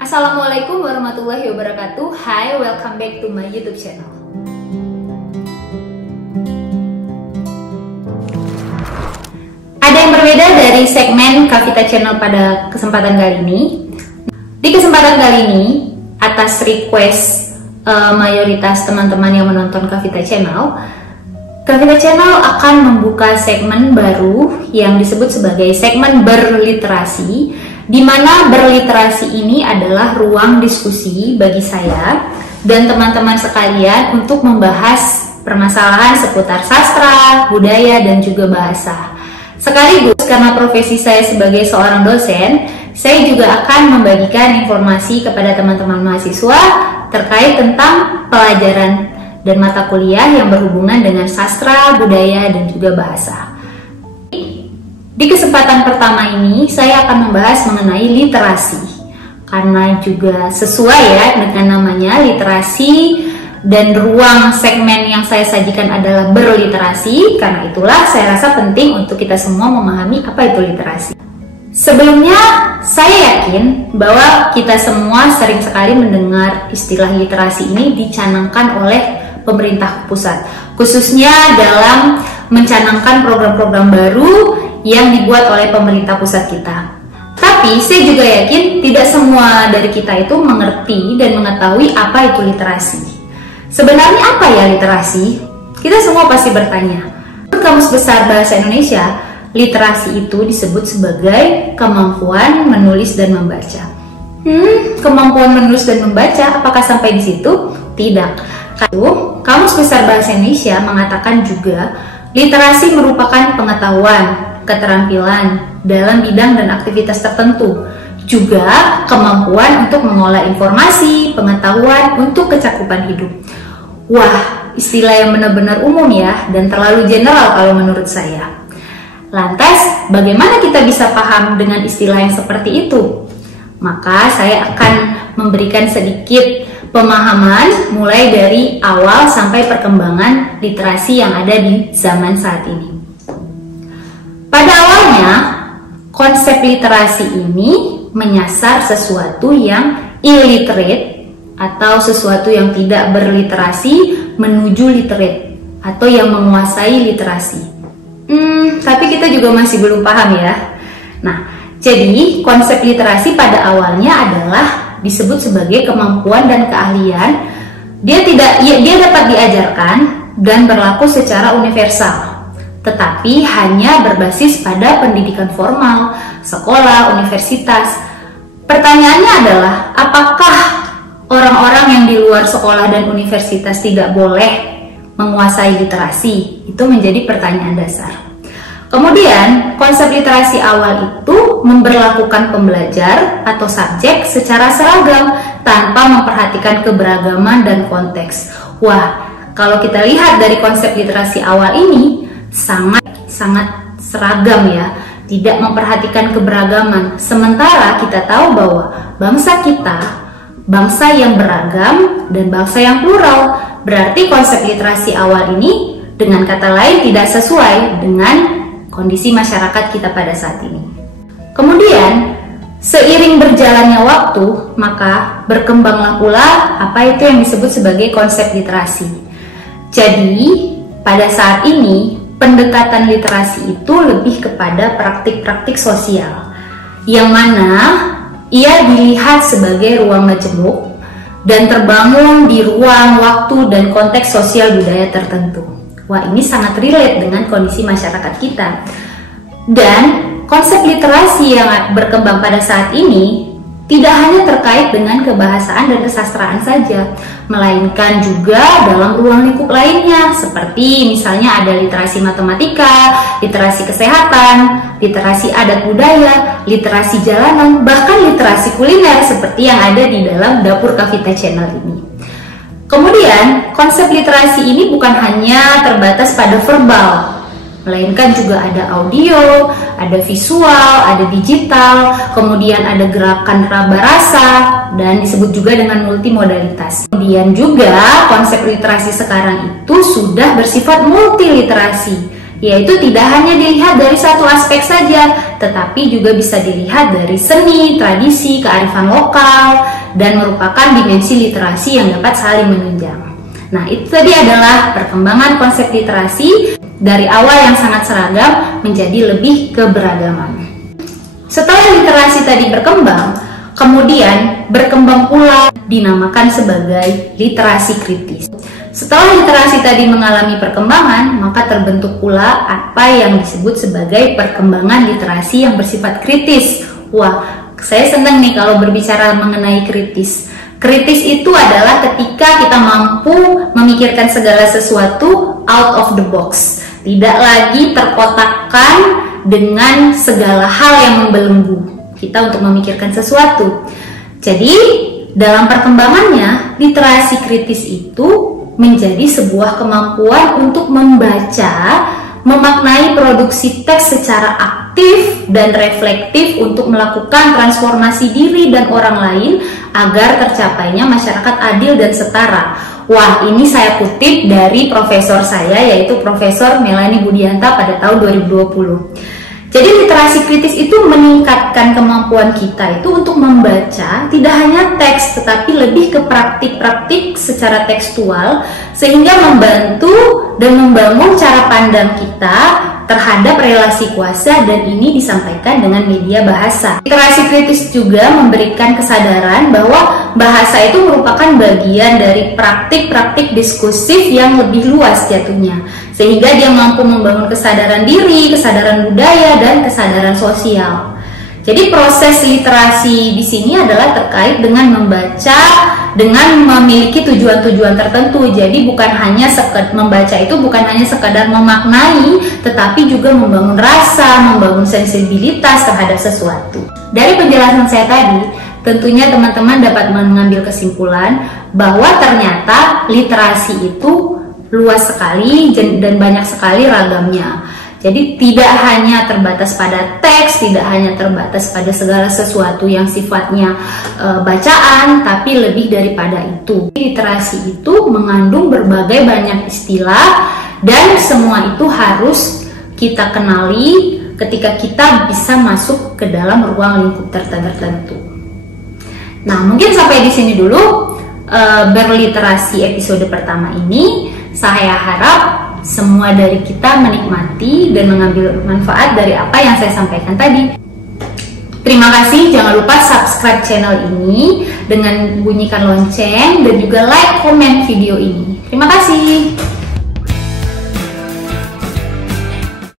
Assalamualaikum warahmatullahi wabarakatuh. Hi, welcome back to my YouTube channel. Ada yang berbeda dari segmen Kavita Channel pada kesempatan kali ini. Di kesempatan kali ini, atas request mayoritas teman-teman yang menonton Kavita Channel akan membuka segmen baru yang disebut sebagai segmen berliterasi, di mana berliterasi ini adalah ruang diskusi bagi saya dan teman-teman sekalian untuk membahas permasalahan seputar sastra, budaya, dan juga bahasa. Sekaligus karena profesi saya sebagai seorang dosen, saya juga akan membagikan informasi kepada teman-teman mahasiswa terkait tentang pelajaran dan mata kuliah yang berhubungan dengan sastra, budaya, dan juga bahasa. Di kesempatan pertama ini, saya akan membahas mengenai literasi. Karena juga sesuai ya dengan namanya, literasi, dan ruang segmen yang saya sajikan adalah berliterasi. Karena itulah saya rasa penting untuk kita semua memahami apa itu literasi. Sebelumnya, saya yakin bahwa kita semua sering sekali mendengar istilah literasi ini dicanangkan oleh pemerintah pusat, khususnya dalam mencanangkan program-program baru yang dibuat oleh pemerintah pusat kita. Tapi saya juga yakin tidak semua dari kita itu mengerti dan mengetahui apa itu literasi. Sebenarnya apa ya literasi? Kita semua pasti bertanya. Menurut Kamus Besar Bahasa Indonesia, literasi itu disebut sebagai kemampuan menulis dan membaca. Kemampuan menulis dan membaca, apakah sampai di situ? Tidak. Kamus Besar Bahasa Indonesia mengatakan juga literasi merupakan pengetahuan, keterampilan dalam bidang dan aktivitas tertentu, juga kemampuan untuk mengolah informasi, pengetahuan untuk kecakupan hidup. Wah, istilah yang benar-benar umum ya, dan terlalu general kalau menurut saya. Lantas, bagaimana kita bisa paham dengan istilah yang seperti itu? Maka saya akan memberikan sedikit pemahaman mulai dari awal sampai perkembangan literasi yang ada di zaman saat ini. Pada awalnya, konsep literasi ini menyasar sesuatu yang illiterate atau sesuatu yang tidak berliterasi menuju literate atau yang menguasai literasi. Tapi kita juga masih belum paham ya. Nah, jadi konsep literasi pada awalnya adalah disebut sebagai kemampuan dan keahlian. Dia dapat diajarkan dan berlaku secara universal, tetapi hanya berbasis pada pendidikan formal, sekolah, universitas. Pertanyaannya adalah, apakah orang-orang yang di luar sekolah dan universitas tidak boleh menguasai literasi? Itu menjadi pertanyaan dasar. Kemudian, konsep literasi awal itu memberlakukan pembelajar atau subjek secara seragam tanpa memperhatikan keberagaman dan konteks. Wah, kalau kita lihat dari konsep literasi awal ini sangat seragam ya, tidak memperhatikan keberagaman. Sementara kita tahu bahwa bangsa kita bangsa yang beragam dan bangsa yang plural. Berarti konsep literasi awal ini dengan kata lain tidak sesuai dengan kondisi masyarakat kita pada saat ini. Kemudian, seiring berjalannya waktu, maka berkembanglah pula apa itu yang disebut sebagai konsep literasi. Jadi, pada saat ini, pendekatan literasi itu lebih kepada praktik-praktik sosial, yang mana ia dilihat sebagai ruang majemuk dan terbangun di ruang, waktu, dan konteks sosial budaya tertentu. Wah, ini sangat relate dengan kondisi masyarakat kita. Dan konsep literasi yang berkembang pada saat ini tidak hanya terkait dengan kebahasaan dan kesastraan saja, melainkan juga dalam ruang lingkup lainnya, seperti misalnya ada literasi matematika, literasi kesehatan, literasi adat budaya, literasi jalanan, bahkan literasi kuliner seperti yang ada di dalam Dapur Kavita Channel ini. Kemudian, konsep literasi ini bukan hanya terbatas pada verbal, melainkan juga ada audio, ada visual, ada digital, kemudian ada gerakan raba rasa, dan disebut juga dengan multimodalitas. Kemudian juga konsep literasi sekarang itu sudah bersifat multiliterasi, yaitu tidak hanya dilihat dari satu aspek saja, tetapi juga bisa dilihat dari seni, tradisi, kearifan lokal, dan merupakan dimensi literasi yang dapat saling menunjang. Nah, itu tadi adalah perkembangan konsep literasi dari awal yang sangat seragam menjadi lebih keberagaman. Setelah literasi tadi berkembang, kemudian berkembang pula dinamakan sebagai literasi kritis. Setelah literasi tadi mengalami perkembangan, maka terbentuk pula apa yang disebut sebagai perkembangan literasi yang bersifat kritis. Wah, saya senang nih kalau berbicara mengenai kritis. Kritis itu adalah ketika kita mampu memikirkan segala sesuatu out of the box. Tidak lagi terkotakkan dengan segala hal yang membelenggu kita untuk memikirkan sesuatu. Jadi, dalam perkembangannya, literasi kritis itu menjadi sebuah kemampuan untuk membaca, memaknai produksi teks secara aktif dan reflektif untuk melakukan transformasi diri dan orang lain agar tercapainya masyarakat adil dan setara. Wah, ini saya kutip dari profesor saya, yaitu Profesor Melanie Budianta pada tahun 2020. Jadi literasi kritis itu meningkatkan kemampuan kita itu untuk membaca tidak hanya teks, tetapi lebih ke praktik-praktik secara tekstual, sehingga membantu dan membangun cara pandang kita terhadap relasi kuasa, dan ini disampaikan dengan media bahasa. Literasi kritis juga memberikan kesadaran bahwa bahasa itu merupakan bagian dari praktik-praktik diskursif yang lebih luas jatuhnya, sehingga dia mampu membangun kesadaran diri, kesadaran budaya, dan kesadaran sosial. Jadi proses literasi di sini adalah terkait dengan membaca dengan memiliki tujuan-tujuan tertentu. Jadi bukan hanya membaca itu bukan hanya sekadar memaknai, tetapi juga membangun rasa, membangun sensibilitas terhadap sesuatu. Dari penjelasan saya tadi, tentunya teman-teman dapat mengambil kesimpulan bahwa ternyata literasi itu luas sekali dan banyak sekali ragamnya. Jadi tidak hanya terbatas pada teks, tidak hanya terbatas pada segala sesuatu yang sifatnya bacaan, tapi lebih daripada itu. Literasi itu mengandung berbagai banyak istilah, dan semua itu harus kita kenali ketika kita bisa masuk ke dalam ruang lingkup tertentu. Nah, mungkin sampai di sini dulu berliterasi episode pertama ini. Saya harap semua dari kita menikmati dan mengambil manfaat dari apa yang saya sampaikan tadi. Terima kasih, jangan lupa subscribe channel ini dengan bunyikan lonceng dan juga like, komen video ini. Terima kasih.